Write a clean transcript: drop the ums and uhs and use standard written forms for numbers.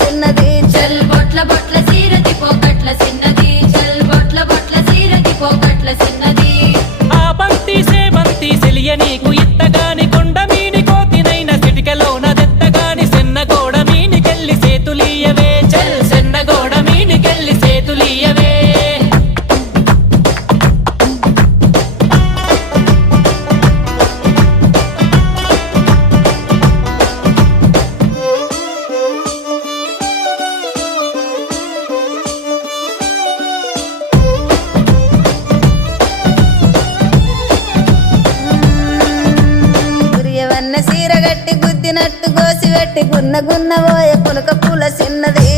చిన్నది చల్ బొట్ల బొట్ల సీరది పోకట్ల చిన్నది చల్ బొట్ల బొట్ల సీరది పోకట్ల చిన్నది ఆ బంతి సేవంతి సెలియ నీకు ఇత్తగాని కొండ మీని కోతినైన సిటికలోన దెత్తగాని సెన్నగోడ మీనికెళ్ళి సేతులీయవే చల్ సెన్నగోడ మీనికెళ్ళి సేతులీయవే గురియవన్న సీర గట్టి గుద్దినట్టు గోసి పెట్టి గున్న గున్న పోయే పులక పూల చిన్నది